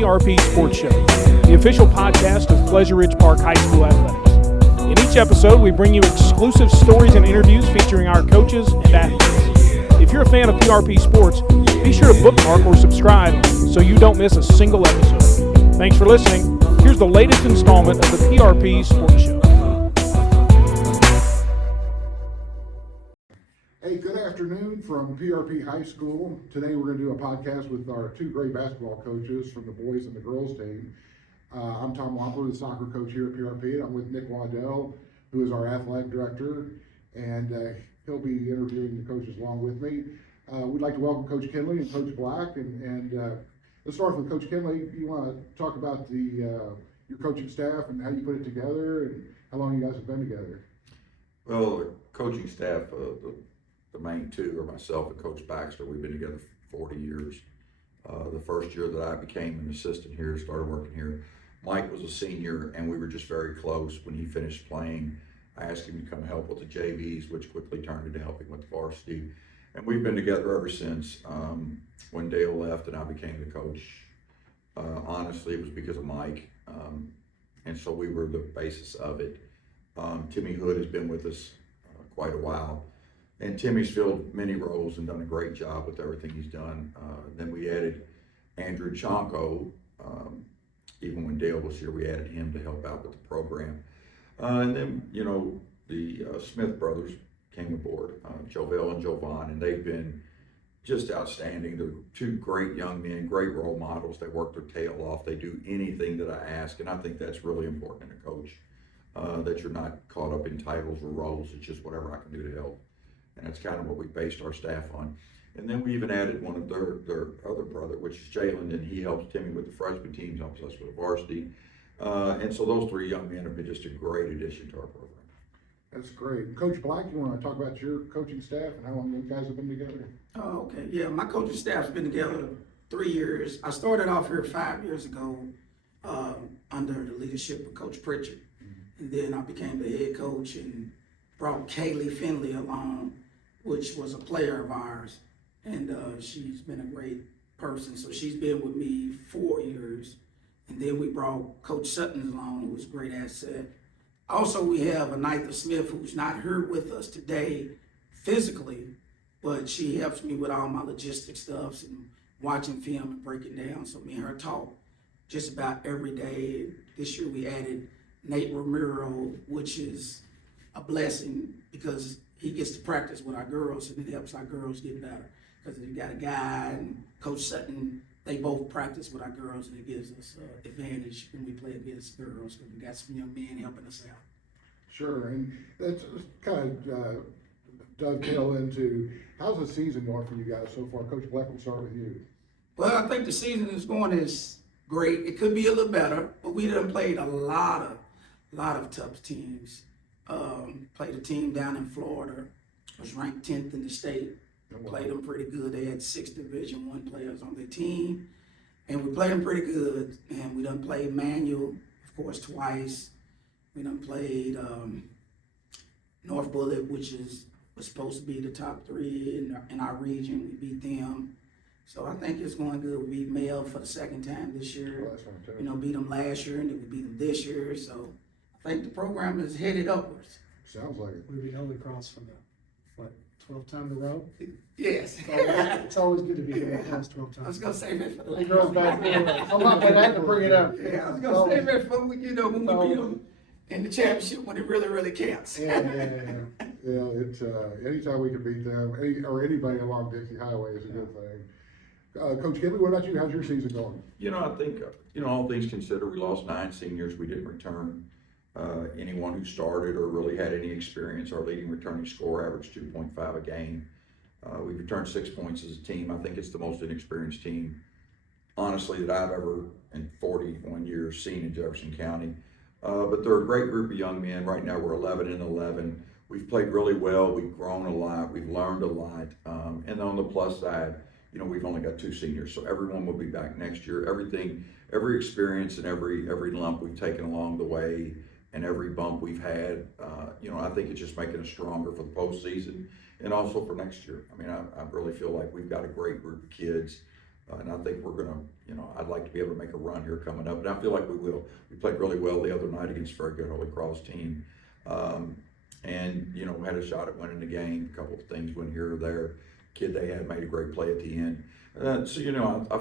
PRP Sports Show, the official podcast of Pleasure Ridge Park High School Athletics. In each episode, we bring you exclusive stories and interviews featuring our coaches and athletes. If you're a fan of PRP Sports, be sure to bookmark or subscribe so you don't miss a single episode. Thanks for listening. Here's the latest installment of the PRP Sports Show. Hey, good afternoon from PRP High School. Today we're going to do a podcast with our two great basketball coaches from the boys and the girls team. I'm Tom Wampler, the soccer coach here at PRP, and I'm with Nick Waddell, who is our athletic director, and he'll be interviewing the coaches along with me. We'd like to welcome Coach Kihnley and Coach Black, and let's start with Coach Kihnley. You want to talk about your coaching staff and how you put it together and how long you guys have been together? Well, the coaching staff, the main two are myself and Coach Baxter. We've been together for 40 years. The first year that I became an assistant here, started working here, Mike was a senior, and we were just very close. When he finished playing, I asked him to come help with the JVs, which quickly turned into helping with the varsity. And we've been together ever since. When Dale left and I became the coach, honestly, it was because of Mike. And so we were the basis of it. Timmy Hood has been with us quite a while. And Timmy's filled many roles and done a great job with everything he's done. Then we added Andrew Chonko. Even when Dale was here, we added him to help out with the program. And then, the Smith brothers came aboard, Jovel and Jovan, and they've been just outstanding. They're two great young men, great role models. They work their tail off. They do anything that I ask, and I think that's really important in a coach, that you're not caught up in titles or roles. It's just whatever I can do to help. And that's kind of what we based our staff on. And then we even added one of their other brother, which is Jalen, and he helps Timmy with the freshman teams, helps us with the varsity. And so those three young men have been just a great addition to our program. That's great. Coach Black, you want to talk about your coaching staff and how long you guys have been together? Oh, okay. Yeah, my coaching staff's been together 3 years. I started off here 5 years ago under the leadership of Coach Pritchard. And then I became the head coach and brought Kaylee Finley along, which was a player of ours. And she's been a great person. So she's been with me 4 years. And then we brought Coach Sutton along, who was a great asset. Also, we have Anitha Smith, who's not here with us today physically, but she helps me with all my logistics stuff and watching film and breaking down. So me and her talk just about every day. This year we added Nate Romero, which is a blessing because he gets to practice with our girls and it helps our girls get better. Because we got a guy and Coach Sutton, they both practice with our girls and it gives us an advantage when we play against girls because we got some young men helping us out. Sure, and that's kind of dovetail into how's the season going for you guys so far? Coach Black, we'll start with you. Well, I think the season is going is great. It could be a little better, but we done played a lot of tough teams. Played a team down in Florida, was ranked 10th in the state. Played them pretty good. They had 6 Division I players on their team, and we played them pretty good. And we done played Manual, of course, twice. We done played North Bullitt, which was supposed to be the top 3 in our region. We beat them. So I think it's going good. We beat Male for the second time this year. Well, that's fantastic. Beat them last year, and then we beat them this year. So I think the program is headed upwards. Sounds like it. We beat Holy Cross for the, 12th time in a row? Yes. It's always good to be here the last 12 times. I was going to say that for the The girls back there. I'm not going to have to bring it up. Yeah, I was going to say that for, when we beat them in the championship when it really, really counts. Yeah, it's anytime we can beat them, or anybody along Dixie Highway is a good thing. Coach Kihnley, what about you? How's your season going? I think, all things considered, we lost 9 seniors. We didn't return anyone who started or really had any experience. Our leading returning score averaged 2.5 a game. We returned 6 points as a team. I think it's the most inexperienced team, honestly, that I've ever, in 41 years, seen in Jefferson County. But they're a great group of young men. Right now we're 11-11. We've played really well. We've grown a lot. We've learned a lot. And on the plus side, we've only got 2 seniors, so everyone will be back next year. Every experience and every lump we've taken along the way and every bump we've had, I think it's just making us stronger for the postseason and also for next year. I really feel like we've got a great group of kids. And I think we're gonna, I'd like to be able to make a run here coming up, and I feel like we will. We played really well the other night against a very good Holy Cross team. And, had a shot at winning the game. A couple of things went here or there. Kid they had made a great play at the end. I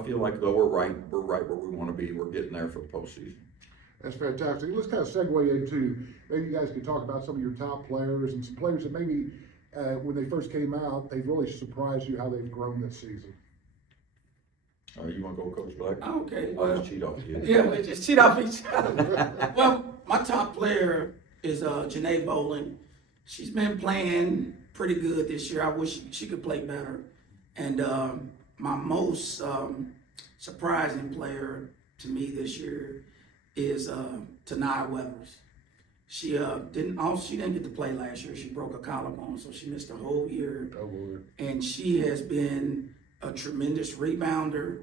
feel like though we're right where we want to be. We're getting there for the postseason. That's fantastic. Let's kind of segue into, maybe you guys could talk about some of your top players and some players that maybe when they first came out, they really surprised you how they've grown this season. You want to go, Coach Black? Okay, I'll well, just cheat off you. yeah, we just cheat off each other. Well, my top player is Janae Boland. She's been playing pretty good this year. I wish she could play better. And my most surprising player to me this year is Tanaya Weathers. She didn't get to play last year. She broke a collarbone, so she missed a whole year. Oh, Lord. And she has been a tremendous rebounder,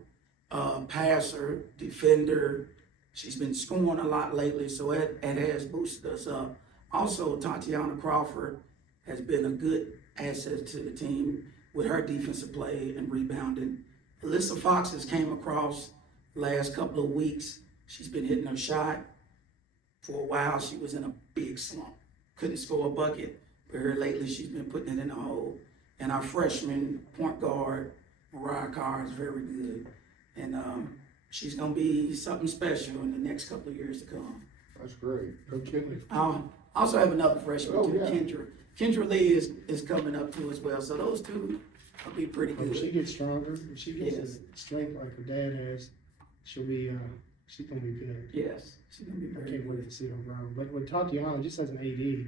passer, defender. She's been scoring a lot lately, so it has boosted us up. Also, Tatiana Crawford has been a good asset to the team with her defensive play and rebounding. Alyssa Fox has came across last couple of weeks. She's been hitting her shot. For a while, she was in a big slump. Couldn't score a bucket. But here lately, she's been putting it in the hole. And our freshman point guard, Mariah Carr, is very good. And she's going to be something special in the next couple of years to come. That's great. Coach Kihnley. I also have another freshman, Oh, too, yeah. Kendra. Kendra Lee is coming up, too, as well. So those two will be pretty When she good. gets stronger, if she gets Yes. the strength like her dad has, she'll be, she's gonna be good. Yes, she's going to be I very can't wait good. to see her grow. But with Tatiana, just as an AD,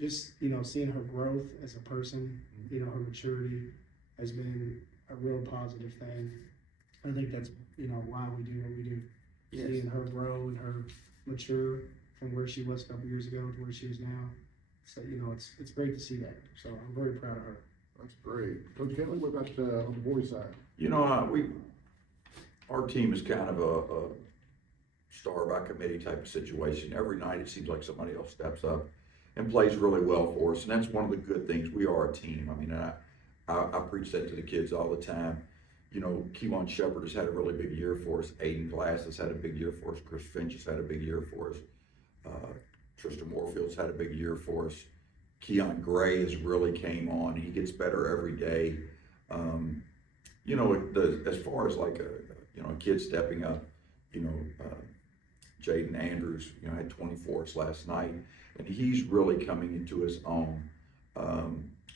just, seeing her growth as a person, her maturity has been a real positive thing. I think that's, why we do what we do. Yes. Seeing her grow and her mature from where she was a couple years ago to where she is now. So, it's great to see that. So I'm very proud of her. That's great. Coach Kihnley, what about on the boys' side? Our team is kind of a star by committee type of situation. Every night it seems like somebody else steps up and plays really well for us, and that's one of the good things. We are a team. I mean, I preach that to the kids all the time. Kewan Shepard has had a really big year for us. Aiden Glass has had a big year for us. Chris Finch has had a big year for us. Tristan Warfield's had a big year for us. Keon Gray has really came on. He gets better every day. As far as like a kid stepping up, Jaden Andrews, had 24s last night, and he's really coming into his own.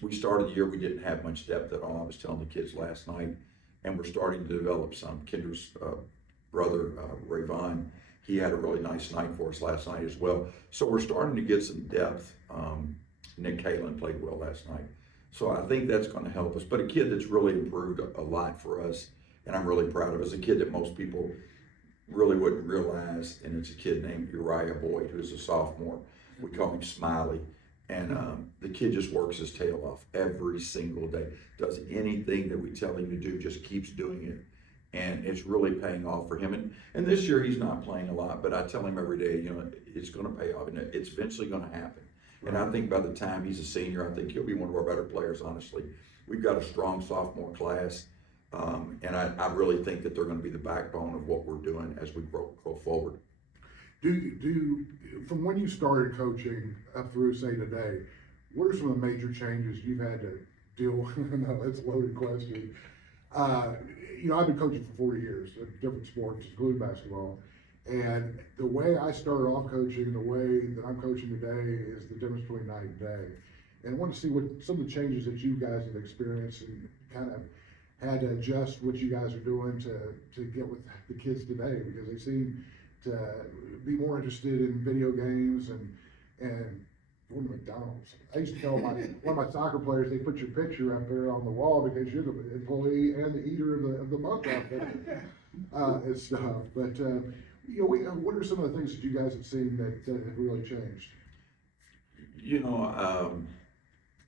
We started the year, we didn't have much depth at all. I was telling the kids last night, and we're starting to develop some. Kendra's brother, Rayvon, he had a really nice night for us last night as well. So we're starting to get some depth. Nick Kalen played well last night. So I think that's going to help us. But a kid that's really improved a lot for us, and I'm really proud of, is a kid that most people really wouldn't realize, and it's a kid named Uriah Boyd, who's a sophomore. We call him Smiley. And the kid just works his tail off every single day, does anything that we tell him to do, just keeps doing it. And it's really paying off for him. And this year he's not playing a lot, but I tell him every day, it's going to pay off, and it's eventually going to happen. And I think by the time he's a senior, I think he'll be one of our better players, honestly. We've got a strong sophomore class, and I really think that they're going to be the backbone of what we're doing as we go forward. From when you started coaching up through, say, today, what are some of the major changes you've had to deal with? No, that's a loaded question. I've been coaching for 40 years at different sports, including basketball. And the way I started off coaching, the way that I'm coaching today is the difference between night and day. And I want to see what some of the changes that you guys have experienced and kind of had to adjust what you guys are doing to get with the kids today, because they seem to be more interested in video games and going to McDonald's. I used to tell one of my soccer players, they put your picture up there on the wall because you're the employee and the eater of the month out there and stuff. But what are some of the things that you guys have seen that have really changed?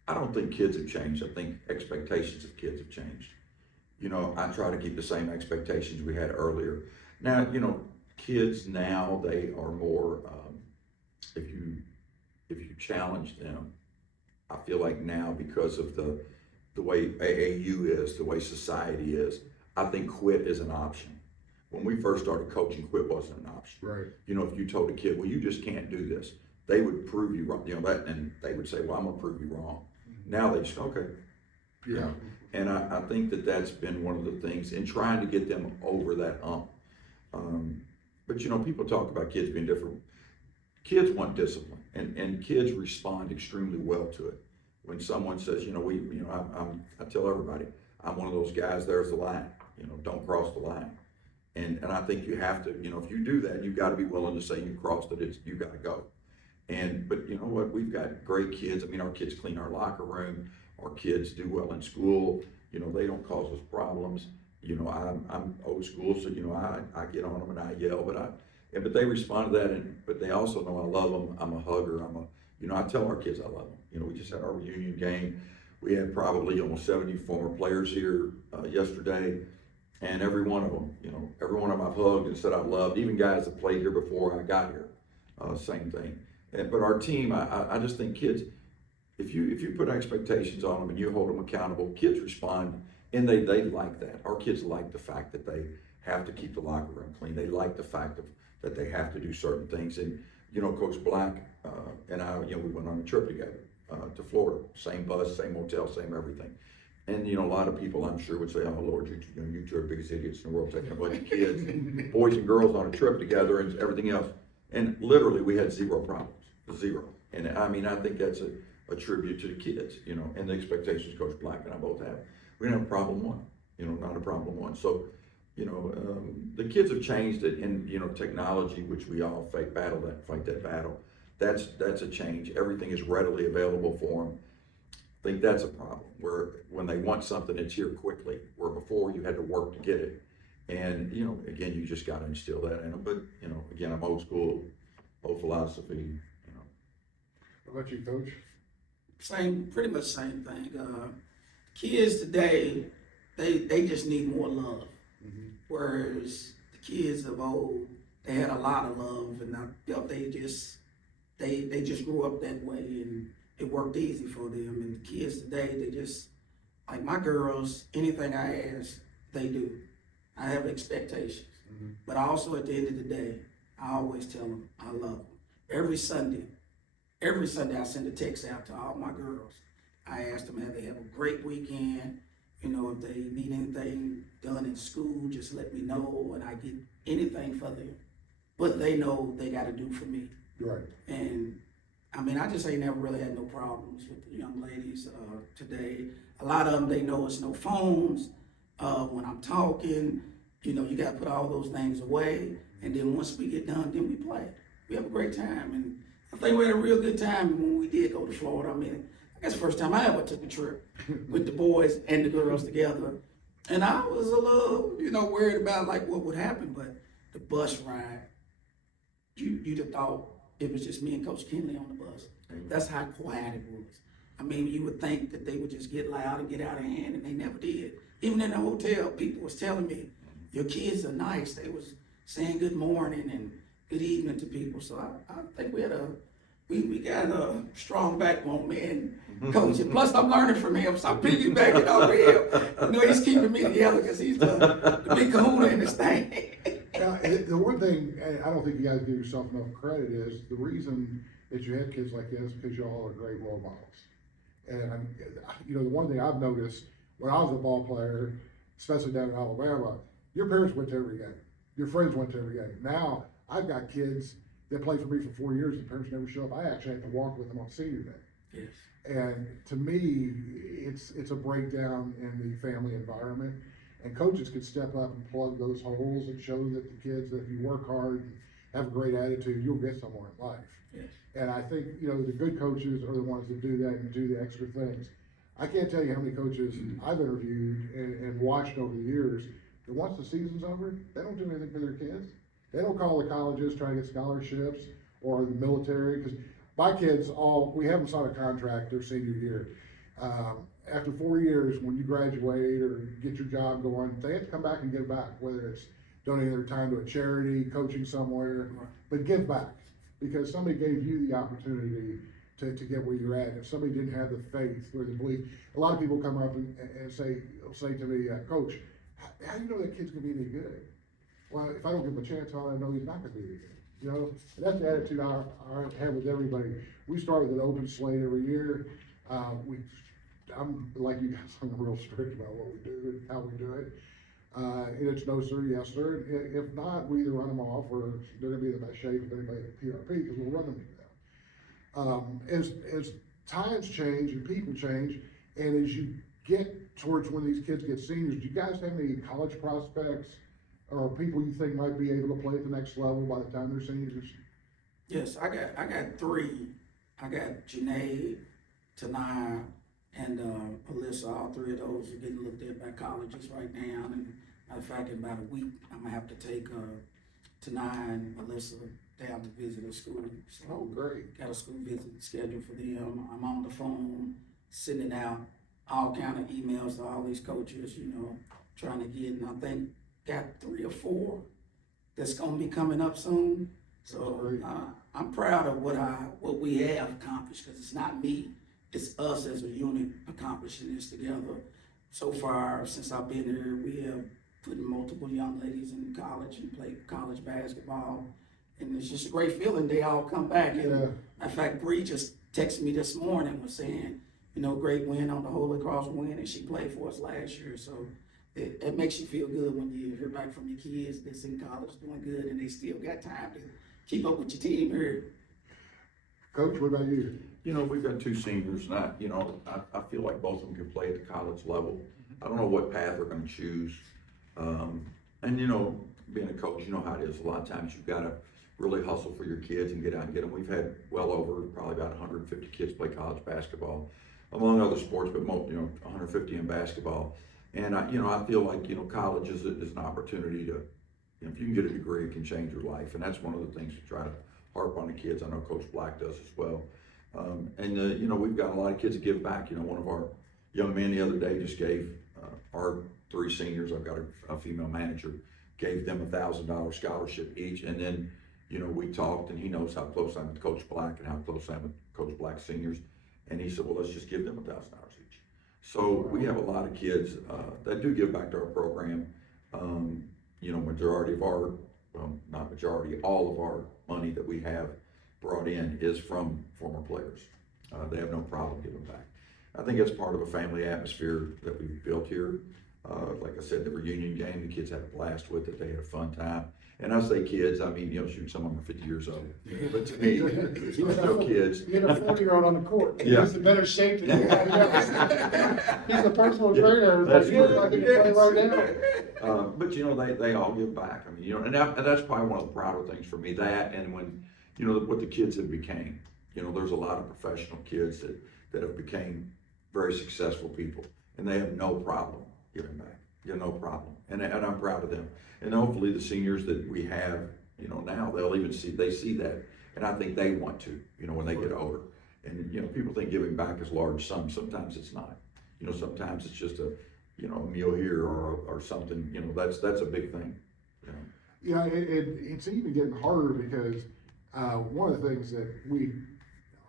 I don't think kids have changed. I think expectations of kids have changed. I try to keep the same expectations we had earlier. Now, kids now, they are more, if you challenge them, I feel like now, because of the way AAU is, the way society is, I think quit is an option. When we first started coaching, quit wasn't an option. Right. You know, if you told a kid, well, you just can't do this, they would prove you wrong, you know, that, and they would say, well, I'm gonna prove you wrong. Now they just, okay. You know, and I think that that's been one of the things in trying to get them over that hump. But you know, people talk about kids being different. Kids want discipline, and kids respond extremely well to it. When someone says, you know, I tell everybody, I'm one of those guys, there's the line, you know, don't cross the line. And I think you have to, you know, if you do that, you've got to be willing to say you crossed it, you got to go. But you know what, we've got great kids. I mean, our kids clean our locker room, our kids do well in school, you know, they don't cause us problems. You know, I'm old school, so, you know, I get on them and I yell, but they respond to that, but they also know I love them, I'm a hugger, you know, I tell our kids I love them. You know, we just had our reunion game. We had probably almost 70 former players here yesterday, and every one of them, you know, every one of them I've hugged and said I loved, even guys that played here before I got here, same thing. But our team, I just think kids, if you put expectations on them and you hold them accountable, kids respond, and they like that. Our kids like the fact that they have to keep the locker room clean. They like the fact that they have to do certain things. And you know, Coach Black and I, you know, we went on a trip together to Florida, same bus, same hotel, same everything. And you know, a lot of people I'm sure would say, "Oh Lord, you know, you two are the biggest idiots in the world taking a bunch of kids, boys and girls on a trip together and everything else." And literally, we had zero problems, zero. And I mean, I think that's a tribute to the kids, you know, and the expectations Coach Black and I both have. We didn't have a problem one, you know, not a problem one. So, you know, the kids have changed it, and you know, technology, which we all fight that battle. That's a change. Everything is readily available for them. I think that's a problem, where when they want something, it's here quickly, where before you had to work to get it. And, you know, again, you just got to instill that in them. But, you know, again, I'm old school, old philosophy, you know. What about you, Coach? Pretty much same thing. Kids today, they just need more love. Mm-hmm. Whereas the kids of old, they had a lot of love, and I felt they just grew up that way, and it worked easy for them. And the kids today, they just, like my girls, anything I ask, they do. I have expectations. Mm-hmm. But also at the end of the day, I always tell them I love them. Every Sunday I send a text out to all my girls. I ask them, have they have a great weekend? You know, if they need anything done in school, just let me know, and I get anything for them. But they know they got to do for me. Right. And I mean, I just ain't never really had no problems with the young ladies today. A lot of them, they know it's no phones. When I'm talking, you know, you got to put all those things away. And then once we get done, then we play. We have a great time. And I think we had a real good time when we did go to Florida. I mean, I guess the first time I ever took a trip with the boys and the girls together. And I was a little, you know, worried about like what would happen. But the bus ride, you'd have thought it was just me and Coach Kihnley on the bus. That's how quiet it was. I mean, you would think that they would just get loud and get out of hand, and they never did. Even in the hotel, people was telling me, your kids are nice. They was saying good morning and good evening to people. So I think we got a strong backbone, man, Coach. And plus, I'm learning from him, so I'm piggybacking off of him. You know, he's keeping me together because he's the big kahuna in this thing. Now, the one thing, and I don't think you guys give yourself enough credit, is the reason that you have kids like this because y'all are great role models. And you know, the one thing I've noticed when I was a ball player, especially down in Alabama, your parents went to every game, your friends went to every game. Now I've got kids that play for me for 4 years, and parents never show up. I actually have to walk with them on senior day. Yes. And to me, it's a breakdown in the family environment. And coaches could step up and plug those holes and show that the kids that if you work hard and have a great attitude, you'll get somewhere in life. Yes. And I think, you know, the good coaches are the ones that do that and do the extra things. I can't tell you how many coaches I've interviewed and watched over the years that once the season's over, they don't do anything for their kids. They don't call the colleges trying to get scholarships or the military, because my kids we haven't signed a contract their senior year. After 4 years, when you graduate or get your job going, they have to come back and give back, whether it's donating their time to a charity, coaching somewhere, but give back, because somebody gave you the opportunity to get where you're at. If somebody didn't have the faith or the belief, a lot of people come up and say to me, Coach, how do you know that kid's gonna be any good? Well, if I don't give him a chance, how do I know he's not gonna be any good? You know, and that's the attitude I have with everybody. We start with an open slate every year. I'm like you guys, I'm real strict about what we do and how we do it. And it's no sir, yes sir. And if not, we either run them off or they're gonna be in the best shape of anybody at PRP because we'll run them to them. As times change and people change, and as you get towards when these kids get seniors, do you guys have any college prospects or people you think might be able to play at the next level by the time they're seniors? Yes, I got three. I got Janae, Tanaya, and Alyssa. All three of those are getting looked at by colleges right now. And matter of fact, in about a week, I'm gonna have to take Tanaya and Alyssa down to visit a school. So Oh, great. got a school visit scheduled for them. I'm on the phone sending out all kind of emails to all these coaches, you know, trying to get, and I think got 3 or 4 that's gonna be coming up soon. So I'm proud of what we have accomplished, because it's not me, it's us as a unit accomplishing this together. So far, since I've been here, we have put multiple young ladies in college and played college basketball. And it's just a great feeling, they all come back. And Yeah. in fact, Bree just texted me this morning, was saying, you know, great win on the Holy Cross win, and she played for us last year. So it makes you feel good when you hear back from your kids that's in college doing good, and they still got time to keep up with your team here. Coach, what about you? You know, we've got 2 seniors, and I feel like both of them can play at the college level. I don't know what path they're gonna choose. And you know, being a coach, you know how it is. A lot of times you've gotta really hustle for your kids and get out and get them. We've had well over probably about 150 kids play college basketball, among other sports, but most, 150 in basketball. And I feel like, college is an opportunity to, if you can get a degree, it can change your life. And that's one of the things we try to harp on the kids. I know Coach Black does as well. We've got a lot of kids that give back. One of our young men the other day just gave our 3 seniors, I've got a female manager, gave them $1,000 scholarship each. And then, we talked, and he knows how close I'm with Coach Black and how close I'm with Coach Black's seniors. And he said, well, let's just give them $1,000 each. So we have a lot of kids that do give back to our program. Majority of our, not majority, all of our money that we have brought in is from former players. They have no problem giving back. I think it's part of a family atmosphere that we've built here. Like I said, the reunion game, the kids had a blast with it. They had a fun time. And I say kids, I mean, shoot, some of them are 50 years old. But to me, they're still kids. You get a 40-year-old on the court. Yeah. He's in better shape than anybody else. He's a personal trainer. That's He looks like he can play right now. But they all give back. I mean, and that's probably one of the prouder things for me. That, and when, what the kids have became. There's a lot of professional kids that have became very successful people, and they have no problem giving back. No problem. And I'm proud of them. And hopefully the seniors that we have, now they'll even see that. And I think they want to, when they get older. And, people think giving back is large sums. Sometimes it's not. Sometimes it's just a meal here or something, that's a big thing. Yeah, it's even getting harder because one of the things that we,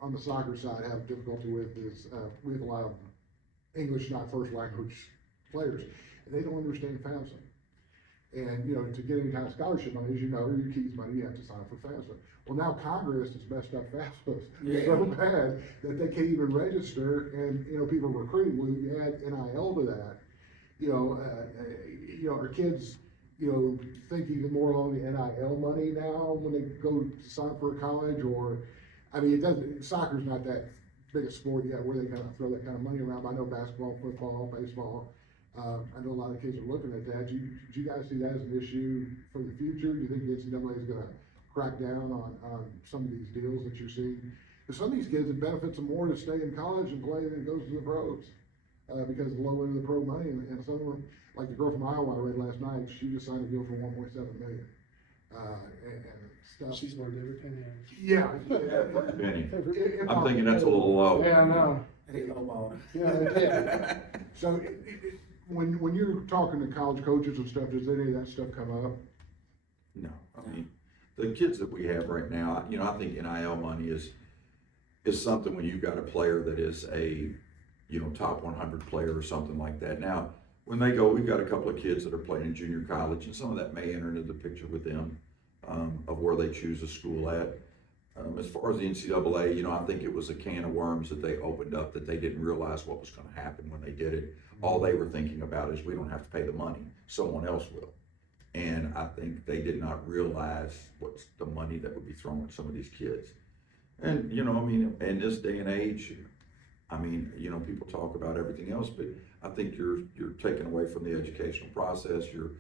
on the soccer side, have difficulty with is we have a lot of English not first language players, and they don't understand FAFSA. And, to get any kind of scholarship money, as you know, your keys money, you have to sign for FAFSA. Well, now Congress has messed up FAFSA so bad that they can't even register, and, people are recruiting. When you add NIL to that, our kids, think even more along the NIL money now when they go to sign for a college, or, soccer's not that big a sport yet where they kind of throw that kind of money around. I know basketball, football, baseball, I know a lot of kids are looking at that. Do you guys see that as an issue for the future? Do you think the NCAA is going to crack down on some of these deals that you're seeing? Because some of these kids, it benefits them more to stay in college and play than it goes to the pros because of the low end of the pro money. And some of them, like the girl from Iowa I read last night, she just signed a deal for $1.7 million. And stuff. She's worth every penny. Yeah. Penny. I'm thinking that's a little low. Yeah, I know. They lowball. Yeah. So when you're talking to college coaches and stuff, does any of that stuff come up? No, I mean, the kids that we have right now, I think NIL money is something when you've got a player that is a, top 100 player or something like that. Now, when they go, we've got a couple of kids that are playing in junior college, and some of that may enter into the picture with them, of where they choose a school at. As far as the NCAA, you know, I think it was a can of worms that they opened up that they didn't realize what was going to happen when they did it. All they were thinking about is, we don't have to pay the money, someone else will. And I think they did not realize what's the money that would be thrown at some of these kids. And, you know, I mean, in this day and age, I mean, you know, people talk about everything else, but I think you're taken away from the educational process. You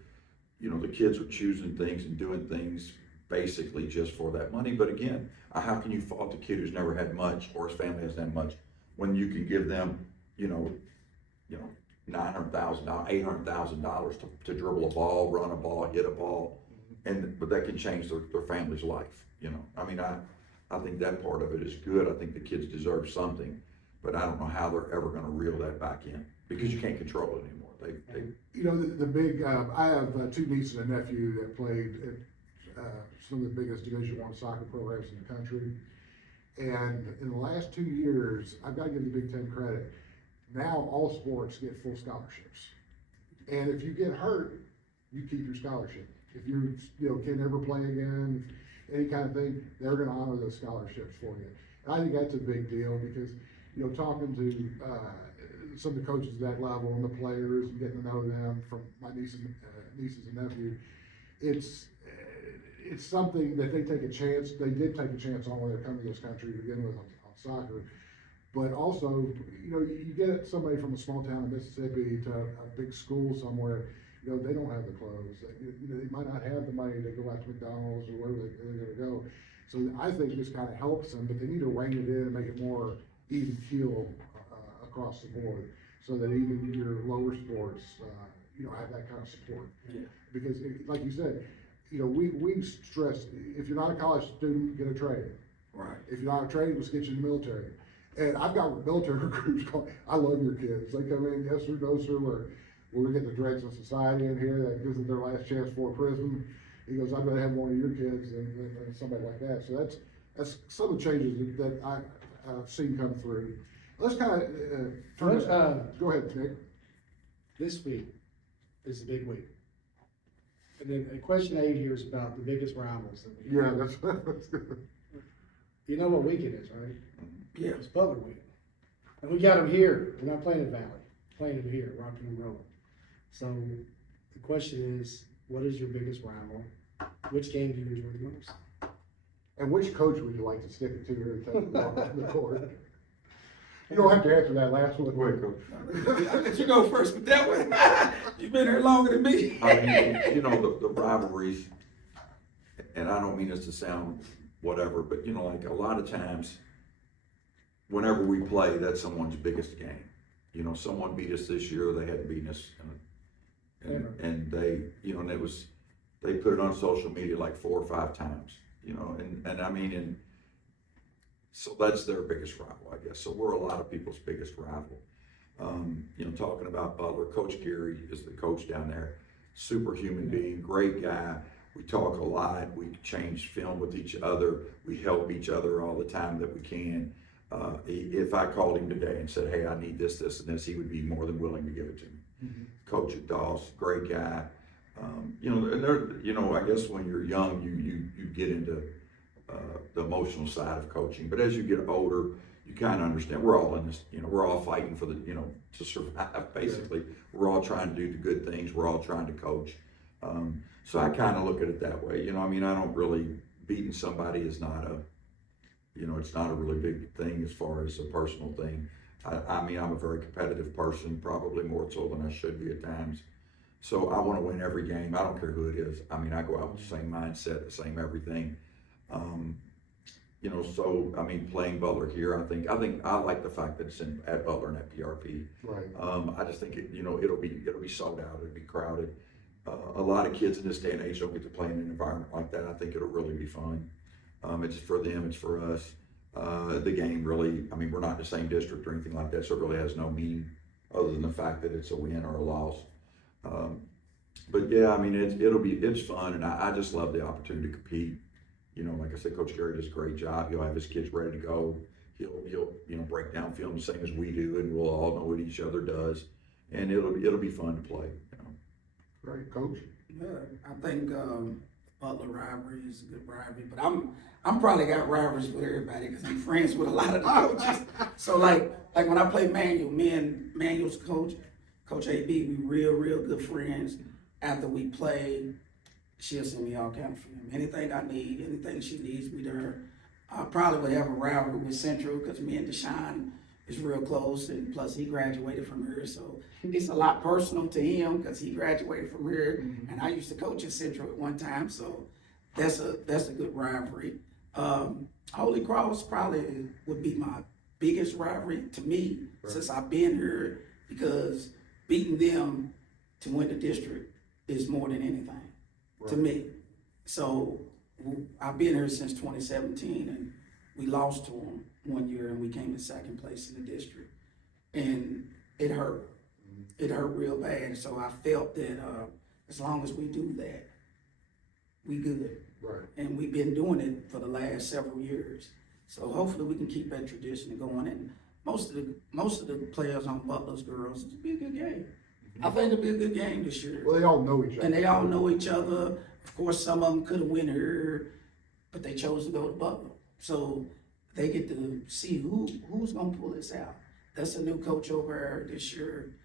know, the kids are choosing things and doing things basically just for that money. But again, how can you fault the kid who's never had much, or his family hasn't had much, when you can give them, you know, $900,000, $800,000 to dribble a ball, run a ball, hit a ball, but that can change their family's life. You know, I mean, I think that part of it is good. I think the kids deserve something, but I don't know how they're ever going to reel that back in, because you can't control it anymore. They You know, the big, I have two nieces and a nephew that played at some of the biggest Division I soccer programs in the country. And in the last 2 years, I've got to give the Big Ten credit. Now all sports get full scholarships. And if you get hurt, you keep your scholarship. If you can never play again, any kind of thing, they're going to honor those scholarships for you. And I think that's a big deal, because, you know, talking to some of the coaches at that level and the players and getting to know them, from my nieces and nephew, it's something that they take a chance. They did take a chance on when they're coming to this country to begin with on soccer. But also, you know, you get somebody from a small town in Mississippi to a big school somewhere, you know, they don't have the clothes. They might not have the money to go out to McDonald's or wherever they're going to go. So I think this kind of helps them, but they need to rein it in and make it more even keel across the board, so that even your lower sports, have that kind of support. Yeah. Because, like you said, you know, we stress, if you're not a college student, get a trade. Right. If you're not a trade, let's get you in the military. And I've got military recruits calling, I love your kids. They come in, yes sir, no sir, we're getting the dregs of society in here, that gives them their last chance for prison. He goes, I'd rather have one of your kids than somebody like that. So that's some of the changes that I've seen come through. Let's kind of turn this, go ahead, Nick. This week is the big week. And then question 8 here is about the biggest rivals that we have. Yeah, that's good. You know what week it is, right? Yeah. It's Butler week. And we got them here. We're not playing in Valley. We're playing them here, rocking and rolling. So the question is, what is your biggest rival? Which game do you enjoy the most? And which coach would you like to stick it to here and the court? You don't have to answer that last one. Wait, Coach. I'll let you go first with that one. You've been here longer than me. I mean, you know, the rivalries, and I don't mean this to sound whatever, but you know, like a lot of times, whenever we play, that's someone's biggest game. You know, someone beat us this year, they hadn't beaten us, and they, you know, and they put it on social media like 4 or 5 times, you know, and I mean, so that's their biggest rival, I guess. So we're a lot of people's biggest rival. You know, talking about Butler, Coach Gary is the coach down there. Super human being, great guy. We talk a lot. We change film with each other. We help each other all the time that we can. If I called him today and said, hey, I need this, this, and this, he would be more than willing to give it to me. Mm-hmm. Coach at Doss, great guy. You know, and they're, you know, I guess when you're young, you get into the emotional side of coaching. But as you get older, you kind of understand we're all in this, you know, we're all fighting for the, you know, to survive, basically. We're all trying to do the good things. We're all trying to coach. So I kind of look at it that way. You know, I mean, I don't really, beating somebody is not a, you know, it's not a really big thing as far as a personal thing. I mean, I'm a very competitive person, probably more so than I should be at times. So I want to win every game. I don't care who it is. I mean, I go out with the same mindset, the same everything. You know, so I mean, playing Butler here, I think I like the fact that it's at Butler and at PRP. Right. I just think it, you know, it'll be sold out. It'll be crowded. A lot of kids in this day and age don't get to play in an environment like that. I think it'll really be fun. It's for them. It's for us. The game really, I mean, we're not in the same district or anything like that, so it really has no meaning other than the fact that it's a win or a loss. But yeah, I mean, it's fun, and I just love the opportunity to compete. You know, like I said, Coach Gary does a great job. He'll have his kids ready to go. He'll you know, break down film the same as we do, and we'll all know what each other does. and it'll be fun to play. You know. Great, Coach. Yeah, I think Butler rivalry is a good rivalry, but I'm probably got rivalries with everybody because I'm friends with a lot of the coaches. So like when I play Manuel, me and Manuel's Coach AB, we real good friends. After we play, she'll send me all kind of film. Anything I need, anything she needs me there. I probably would have a rivalry with Central because me and Deshaun is real close, and plus he graduated from here, so it's a lot personal to him because he graduated from here, and I used to coach at Central at one time, so that's a good rivalry. Holy Cross probably would be my biggest rivalry to me since I've been here, because beating them to win the district is more than anything to me. So I've been here since 2017, and we lost to them one year, and we came in second place in the district, and it hurt. It hurt real bad. So I felt that as long as we do that, we good. Right. And we've been doing it for the last several years. So hopefully we can keep that tradition going. And most of the players on Butler's girls, it'll be a good game. I think it'll be a good game this year. Well, they all know each other. And they all know each other. Of course, some of them could have went here, but they chose to go to Butler. So they get to see who's gonna pull this out. That's a new coach over there this year.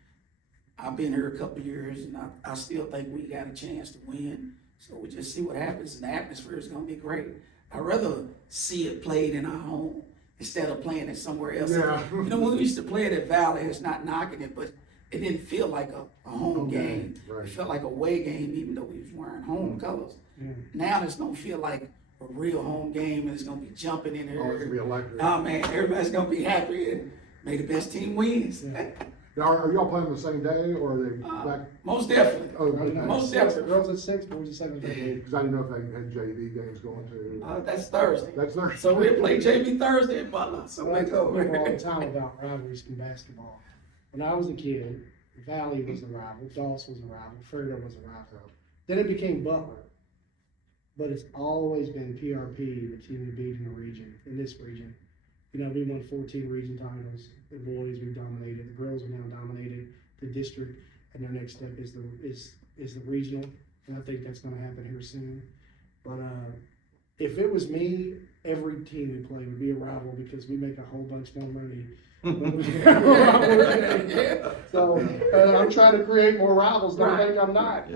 I've been here a couple of years, and I still think we got a chance to win. So we just see what happens, and the atmosphere is gonna be great. I'd rather see it played in our home instead of playing it somewhere else. Yeah. You know, when we used to play it at Valley, it's not knocking it, but it didn't feel like a home game. Right. It felt like a away game, even though we was wearing home colors. Yeah. Now it's gonna feel like a real home game, and it's gonna be jumping in there. Oh, it's gonna be electric. Oh man, everybody's gonna be happy, and may the best team wins. Yeah. Now, are y'all playing the same day, or are they back? Most definitely. Oh, okay. Most definitely. Girls at 6, boys at 7. Because I didn't know if they had JV games going too. That's Thursday. That's their. So we'll play JV Thursday at Butler. So I we tell go. people all the time about rivalries in basketball. When I was a kid, Valley was a rival, Doss was a rival, Ferdo was a rival. Then it became Butler. But it's always been PRP, the team to beat in the region, in this region. You know, we won 14 region titles. The boys we dominated. The girls have now dominated the district, and their next step is the regional. And I think that's going to happen here soon. But if it was me, every team we play would be a rival because we make a whole bunch more money. So I'm trying to create more rivals. Don't think I'm not.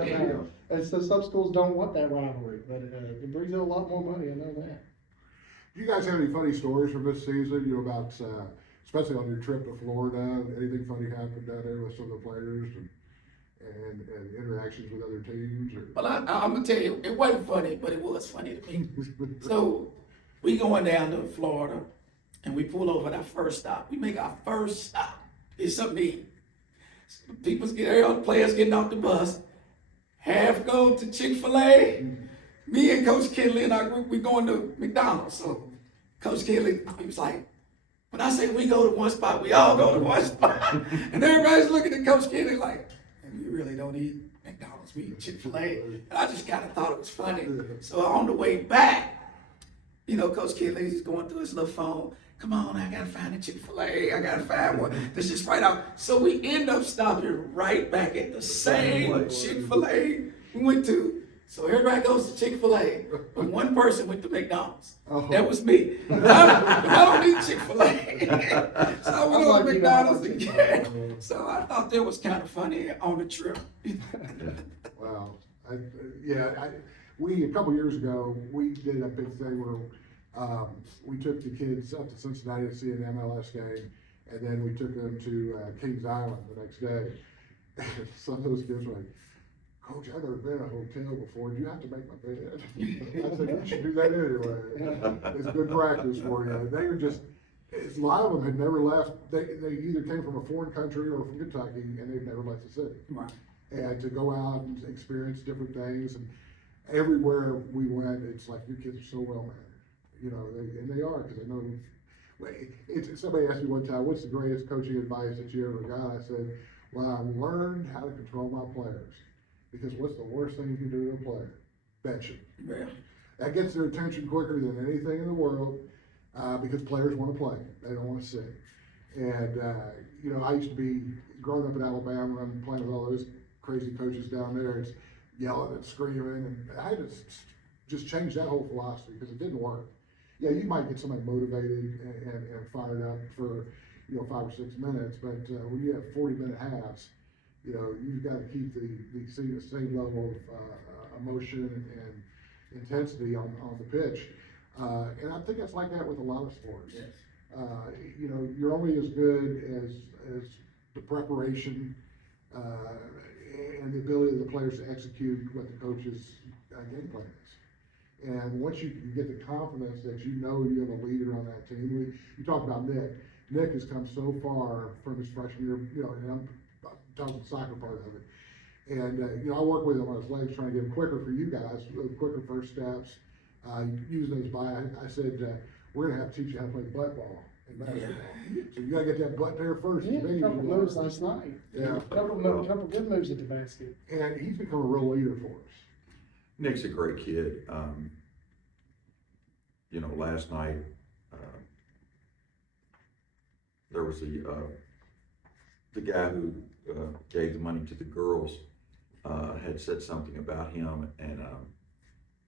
And so some schools don't want that rivalry, but it brings in a lot more money. I know that. Do you guys have any funny stories from this season? You know, about especially on your trip to Florida. Anything funny happened down there with some of the players and interactions with other teams? Or? Well, I'm gonna tell you, it wasn't funny, but it was funny to me. So we going down to Florida, and we pull over at our first stop. We make our first stop. It's something to eat. All the players getting off the bus. Half go to Chick-fil-A. Me and Coach Kihnley and our group, we going to McDonald's. So Coach Kihnley, he was like, when I say we go to one spot, we all go to one spot. And everybody's looking at Coach Kihnley like, we really don't eat McDonald's, we eat Chick-fil-A. And I just kind of thought it was funny. So on the way back, you know, Coach Kihnley's going through his little phone. Come on, I gotta find a Chick-fil-A, I gotta find one. This is right out. So we end up stopping right back at the same Chick-fil-A we went to. So everybody goes to Chick-fil-A, but one person went to McDonald's. Oh. That was me. I don't need Chick-fil-A. So I went on to McDonald's again. So I thought that was kind of funny on the trip. Wow. We a couple years ago, we did a big thing where we took the kids up to Cincinnati to see an MLS game, and then we took them to Kings Island the next day. Some of those kids were like, Coach, I've never been in a hotel before. Do you have to make my bed? I said, you should do that anyway. It's good practice for you. They were just, a lot of them had never left. They either came from a foreign country or from Kentucky, and they've never left the city. Right. And to go out and experience different things, and everywhere we went, it's like, your kids are so well mannered. You know, and they are, because they know. Somebody asked me one time, what's the greatest coaching advice that you ever got? I said, well, I learned how to control my players. Because what's the worst thing you can do to a player? Bench him. Yeah. That gets their attention quicker than anything in the world, because players want to play. They don't want to sit. And, you know, I used to be, growing up in Alabama, I'm playing with all those crazy coaches down there, it's yelling and screaming, and I had to just change that whole philosophy, because it didn't work. Yeah, you might get somebody motivated and fired up for, you know, 5 or 6 minutes, but when you have 40-minute halves, you know, you've got to keep the same level of emotion and intensity on the pitch. And I think that's like that with a lot of sports. Yes. You know, you're only as good as the preparation and the ability of the players to execute what the coach's game plan is. And once you get the confidence that you know you have a leader on that team, you talk about Nick. Nick has come so far from his freshman year, you know, and I'm talking the soccer part of it. And, you know, I work with him on his legs, trying to get him quicker for you guys, quicker first steps, using those I said, we're going to have to teach you how to play butt ball in basketball. So you got to get that butt there first. Yeah, a couple moves last night. Yeah. Couple good moves at the basket. And he's become a real leader for us. Nick's a great kid. You know, last night, there was the guy who gave the money to the girls had said something about him, and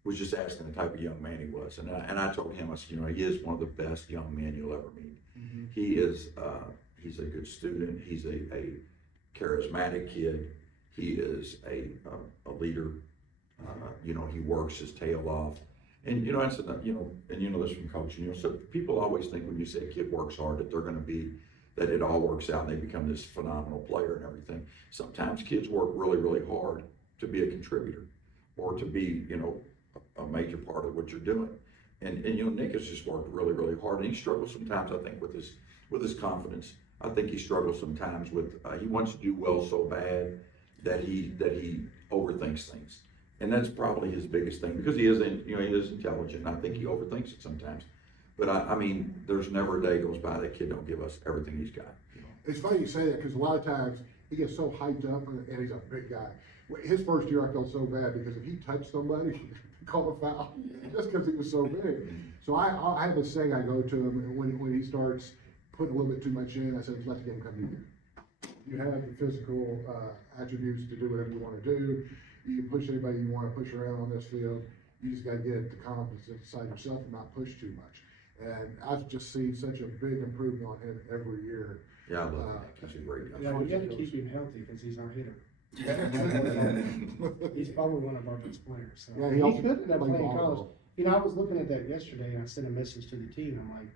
was just asking the type of young man he was. And I told him, I said, you know, he is one of the best young men you'll ever meet. Mm-hmm. He is, he's a good student. He's a charismatic kid. He is a leader. You know, he works his tail off. And, you know, that's, you know, and you know this from coaching, you know, so people always think when you say a kid works hard that they're going to be, that it all works out and they become this phenomenal player and everything. Sometimes kids work really, really hard to be a contributor or to be, you know, a major part of what you're doing. And you know, Nick has just worked really, really hard, and he struggles sometimes, I think, with his confidence. I think he struggles sometimes with, he wants to do well so bad that he overthinks things. And that's probably his biggest thing, because he is intelligent, and I think he overthinks it sometimes. But I mean, there's never a day goes by that kid don't give us everything he's got. You know? It's funny you say that, because a lot of times he gets so hyped up, and he's a big guy. His first year I felt so bad, because if he touched somebody, he called a foul, just because he was so big. So I have a saying I go to him when he starts putting a little bit too much in. I said, let the game come to you. You have the physical attributes to do whatever you want to do. You can push anybody you want to push around on this field. You just got to get the confidence inside yourself and not push too much. And I've just seen such a big improvement on him every year. Yeah, I love Nick. He's a great guy. Yeah, we got to keep him healthy, because he's our hitter. He's probably one of our best players. So. Yeah, he could end up playing volleyball. college. You know, I was looking at that yesterday, and I sent a message to the team. I'm like,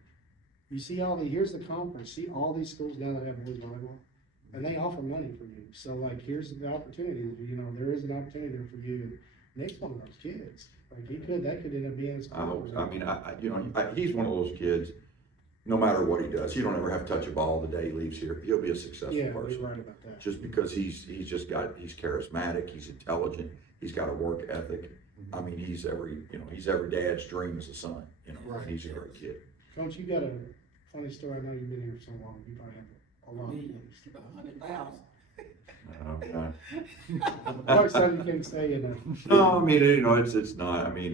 you see here's the conference. See all these schools now that have boys volleyball, and they offer money for you. So like, here's the opportunity. You know, there is an opportunity there for you. And Nick's one of those kids. Like that could end up being his career. I mean, he's one of those kids. No matter what he does, you don't ever have to touch a ball the day he leaves here. He'll be a successful person. You're right about that. Just because he's charismatic, he's intelligent, he's got a work ethic. I mean, he's every dad's dream as a son. You know, right. He's a great kid. Coach, you got a funny story. I know you've been here so long. You probably have a lot. 100,000. Probably something you can say in a. No, I mean, you know, it's not. I mean,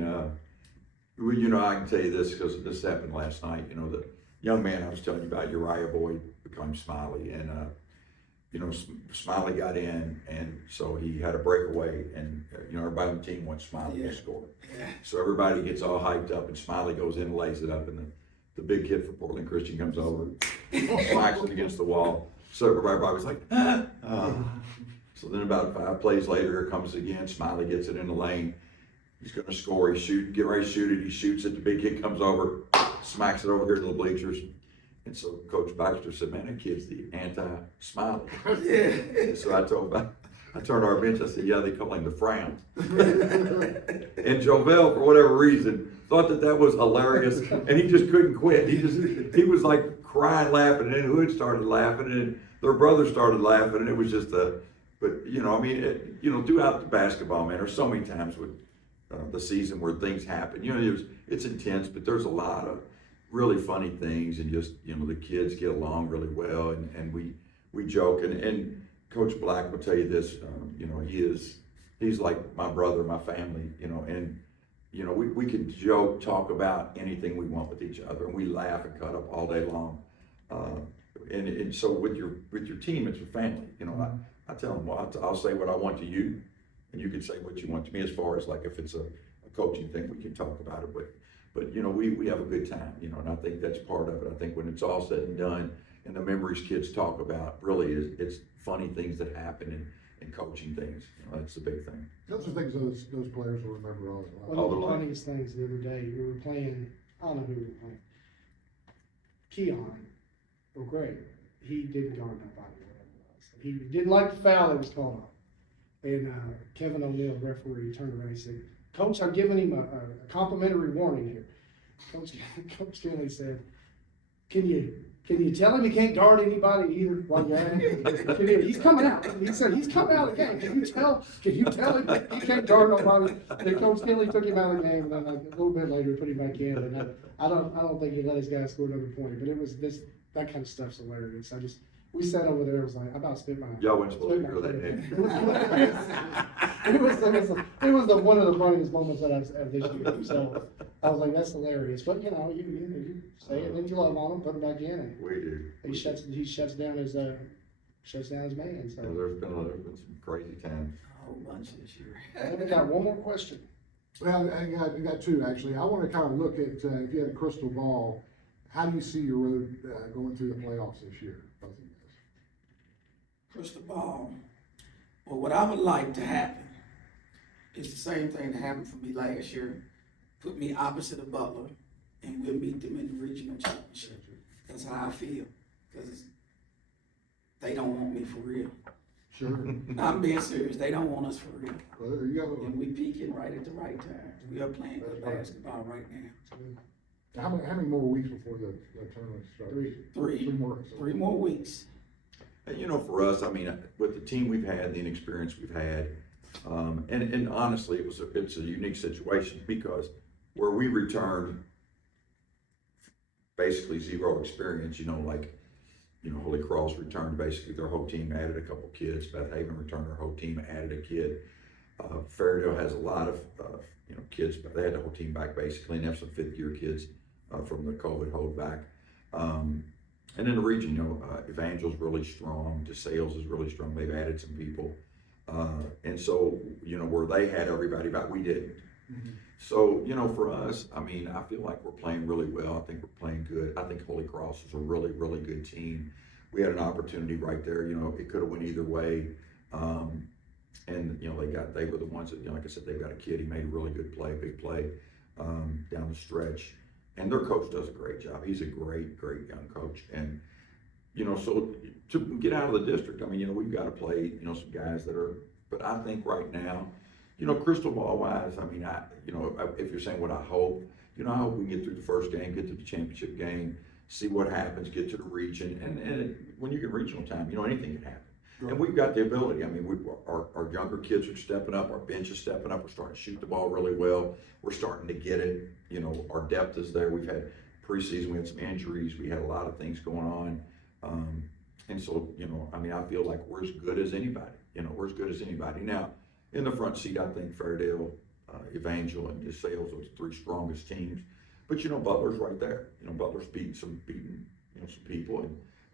you know, I can tell you this because this happened last night. You know, the young man I was telling you about, Uriah Boyd, became Smiley, and you know, Smiley got in, and so he had a breakaway, and you know, everybody on the team wants Smiley to score. Yeah. So everybody gets all hyped up, and Smiley goes in and lays it up, and the big kid for Portland Christian comes over, smacks it against the wall. So everybody was like, ah. So then about 5 plays later, here comes it again. Smiley gets it in the lane. He's going to score. Get ready to shoot it. He shoots it. The big kid comes over, smacks it over here to the bleachers. And so Coach Baxter said, man, that kid's the anti-Smiley. Yeah. So I turned to our bench. I said, yeah, they call him the frown. And Jovel, for whatever reason, thought that was hilarious. And he just couldn't quit. He was like crying, laughing. And then Hood started laughing. And their brother started laughing. And it was just but you know, I mean, you know, throughout the basketball, man, there's so many times with the season where things happen. You know, it's intense, but there's a lot of really funny things, and just, you know, the kids get along really well, and we joke, and Coach Black will tell you this, you know, he's like my brother, my family, you know, and you know, we can joke, talk about anything we want with each other, and we laugh and cut up all day long. and so with your team, it's a family. You know, I tell them, well, I'll say what I want to you, and you can say what you want to me. As far as like if it's a coaching thing, we can talk about it. But you know, we have a good time. You know, and I think that's part of it. I think when it's all said and done, and the memories kids talk about, really it's funny things that happen and coaching things. You know, that's the big thing. Those are things those players will remember all their life. One of the funniest things the other day, we were playing, I don't know who we were playing. Keon, well, great. He didn't guard nobody, whatever it was. He didn't like the foul that was called off. And Kevin O'Neill, referee, turned around and said, Coach, I'm giving him a complimentary warning here. Coach Kihnley said, Can you tell him he can't guard anybody either while you're at it? He's coming out. He said he's coming out of the game. Can you tell him he can't guard nobody? And Coach Kihnley took him out of the game, and then like a little bit later put him back in. And I don't think he let his guy score another point. But it was that kind of stuff's hilarious. We sat over there. I was like, I about spit my. Y'all weren't supposed to go that day. It was one of the funniest moments that I've this year. So I was like, that's hilarious. But you know, you say it, then you love on him, put him back in, and We do. he shuts down his man. So Yeah, there's been some crazy times. A whole bunch this year. then we got one more question. Well, I got two actually. I want to kind of look at if you had a crystal ball, how do you see your road going through the playoffs this year? Both of you guys. Crystal ball. Well, what I would like to happen is the same thing that happened for me last year. Put me opposite of Butler, and we'll meet them in the regional championship. That's how I feel, because they don't want me for real. Sure. I'm being serious. They don't want us for real. Well, there you go. And we peaking right at the right time. We are playing good basketball right now. How many more weeks before the tournament starts? Three more weeks. And, you know, for us, I mean, with the team we've had, the inexperience we've had, and honestly, it's a unique situation because where we returned basically zero experience, you know, like, you know, Holy Cross returned basically their whole team, added a couple kids. Beth Haven returned their whole team, added a kid. Fairdale has a lot of, you know, kids, but they had the whole team back basically, and they have some fifth-year kids from the COVID holdback. And in the region, you know, Evangel's really strong, DeSales is really strong. They've added some people. And so, you know, where they had everybody back, we didn't. Mm-hmm. So, you know, for us, I mean, I feel like we're playing really well. I think we're playing good. I think Holy Cross is a really, really good team. We had an opportunity right there. You know, it could have went either way. And, you know, they were the ones that, you know, like I said, they've got a kid. He made a really good play, big play down the stretch. And their coach does a great job. He's a great, great young coach. And, you know, so to get out of the district, I mean, you know, we've got to play, you know, some guys that are, but I think right now, you know, crystal ball wise, I mean, you know, if you're saying what I hope, you know, I hope we can get through the first game, get to the championship game, see what happens, get to the region. And when you get regional time, you know, anything can happen. Right. And we've got the ability. I mean, our younger kids are stepping up. Our bench is stepping up. We're starting to shoot the ball really well. We're starting to get it. You know, our depth is there. We've had preseason. We had some injuries. We had a lot of things going on. And so, you know, I mean, I feel like we're as good as anybody. You know, we're as good as anybody. Now, in the front seat, I think Fairdale, Evangel, and DeSales are the three strongest teams. But, you know, Butler's right there. You know, Butler's beaten some people,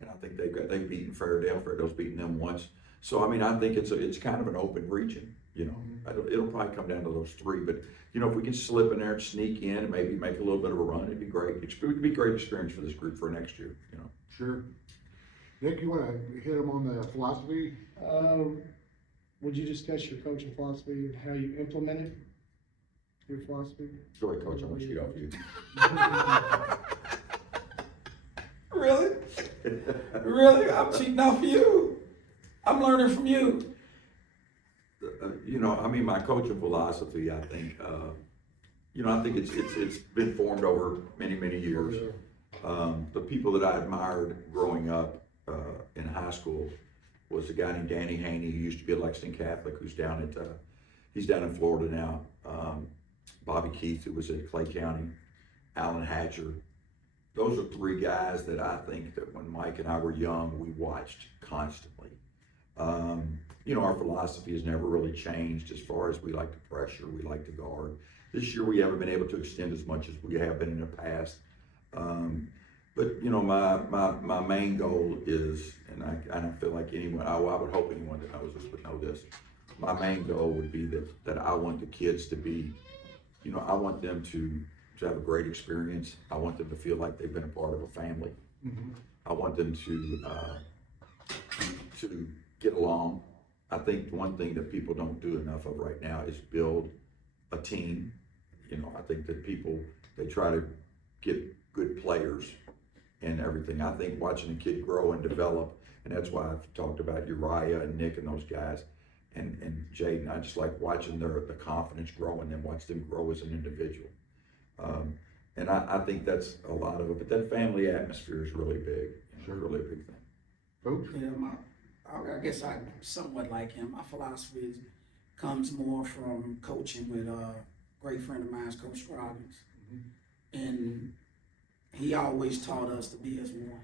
and I think they've beaten Fairdale. Fairdale's beaten them once. So, I mean, I think it's kind of an open region, you know. It'll probably come down to those three. But, you know, if we can slip in there and sneak in and maybe make a little bit of a run, it'd be great. It would be a great experience for this group for next year, you know. Sure. Nick, you want to hit them on the philosophy? Would you discuss your coaching philosophy and how you implemented your philosophy? Go ahead, Coach. I'm going to cheat off you. Really? Really? I'm cheating off you. I'm learning from you. You know, I mean, my coaching philosophy, I think, you know, I think it's been formed over many, many years. The people that I admired growing up in high school was a guy named Danny Haney, who used to be at Lexington Catholic, who's he's down in Florida now. Bobby Keith, who was at Clay County, Alan Hatcher. Those are three guys that I think that when Mike and I were young, we watched constantly. You know, our philosophy has never really changed as far as we like to pressure, we like to guard. This year we haven't been able to extend as much as we have been in the past. But, you know, my main goal is, and I feel like anyone, I would hope anyone that knows this would know this. My main goal would be that I want the kids to be, you know, I want them to have a great experience. I want them to feel like they've been a part of a family. I want them to get along. I think one thing that people don't do enough of right now is build a team. You know, I think that people, they try to get good players and everything. I think watching a kid grow and develop, and that's why I've talked about Uriah and Nick and those guys, and Jaden. I just like watching the confidence grow and then watch them grow as an individual. And I think that's a lot of it. But that family atmosphere is really big. Sure, really a big thing. Coach? Yeah, I guess I'm somewhat like him. My philosophy comes more from coaching with a great friend of mine, Coach Scroggins. And he always taught us to be as one,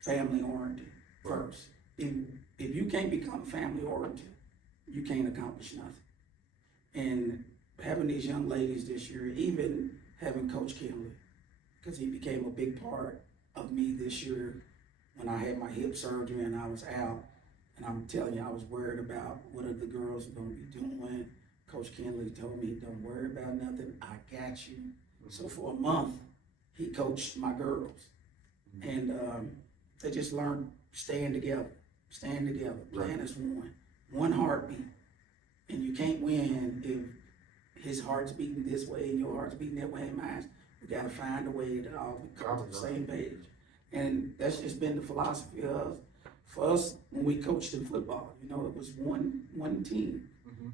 family oriented first. If you can't become family oriented, you can't accomplish nothing. And having these young ladies this year, even having Coach Kihnley, because he became a big part of me this year when I had my hip surgery and I was out. And I'm telling you, I was worried about what are the girls going to be doing. Coach Kihnley told me, don't worry about nothing, I got you. So for a month, he coached my girls. And they just learned staying together, playing as one heartbeat. And you can't win if his heart's beating this way and your heart's beating that way and mine. We gotta find a way to all come to the same page. And that's just been the philosophy of for us when we coached in football. You know, it was one team.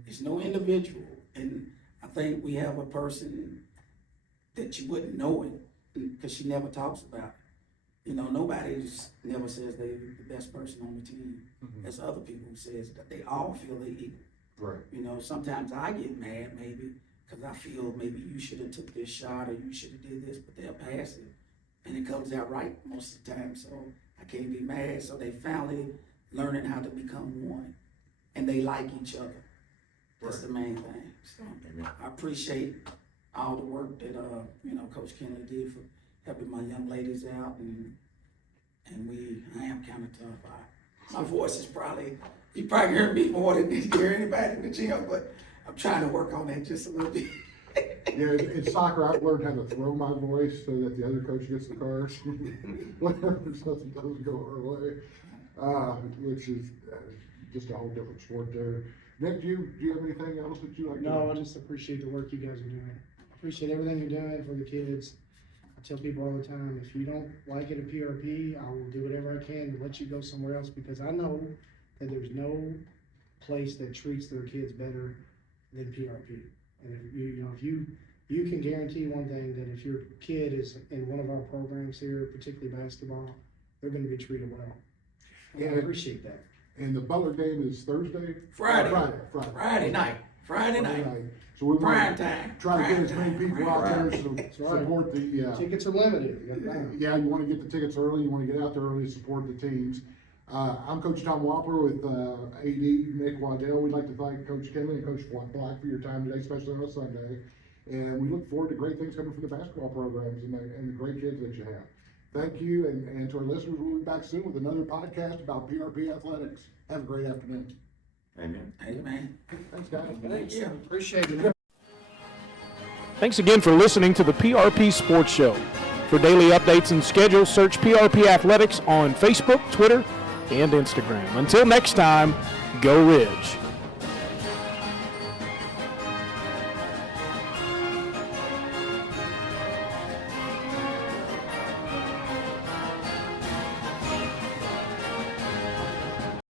It's no individual. And I think we have a person that you wouldn't know it because she never talks about it. You know, nobody never says they're the best person on the team. There's other people who says that they all feel they equal. Right. You know, sometimes I get mad maybe because I feel maybe you should have took this shot or you should have did this, but they'll pass it. And it comes out right most of the time, so I can't be mad. So they finally learning how to become one. And they like each other. That's the main thing. So I appreciate all the work that you know, Coach Kihnley did for helping my young ladies out, and I am kind of tough. My voice is probably, you probably hear me more than you hear anybody in the gym, but I'm trying to work on that just a little bit. Yeah, in soccer, I've learned how to throw my voice so that the other coach gets the cards whenever something doesn't go our way, which is just a whole different sport there. Nick, do you have anything else that you like to do? No, I just appreciate the work you guys are doing. Appreciate everything you're doing for the kids. I tell people all the time, if you don't like it at PRP, I will do whatever I can to let you go somewhere else, because I know that there's no place that treats their kids better than PRP. And if you can guarantee one thing, that if your kid is in one of our programs here, particularly basketball, they're going to be treated well. And I appreciate that. And the Butler game is Thursday? Friday night. Friday night. So we Prime want to time. try to get as many people out there to Right. support the. Tickets are limited. Yeah, you want to get the tickets early. You want to get out there early to support the teams. I'm Coach Tom Whopper with AD Nick Waddell. We'd like to thank Coach Kihnley and Coach Black for your time today, especially on a Sunday. And we look forward to great things coming from the basketball programs and the great kids that you have. Thank you, and to our listeners, we'll be back soon with another podcast about PRP athletics. Have a great afternoon. Amen. Amen. Thanks, guys. Thank you. Appreciate it. Thanks again for listening to the PRP Sports Show. For daily updates and schedules, search PRP Athletics on Facebook, Twitter, and Instagram. Until next time, go Ridge.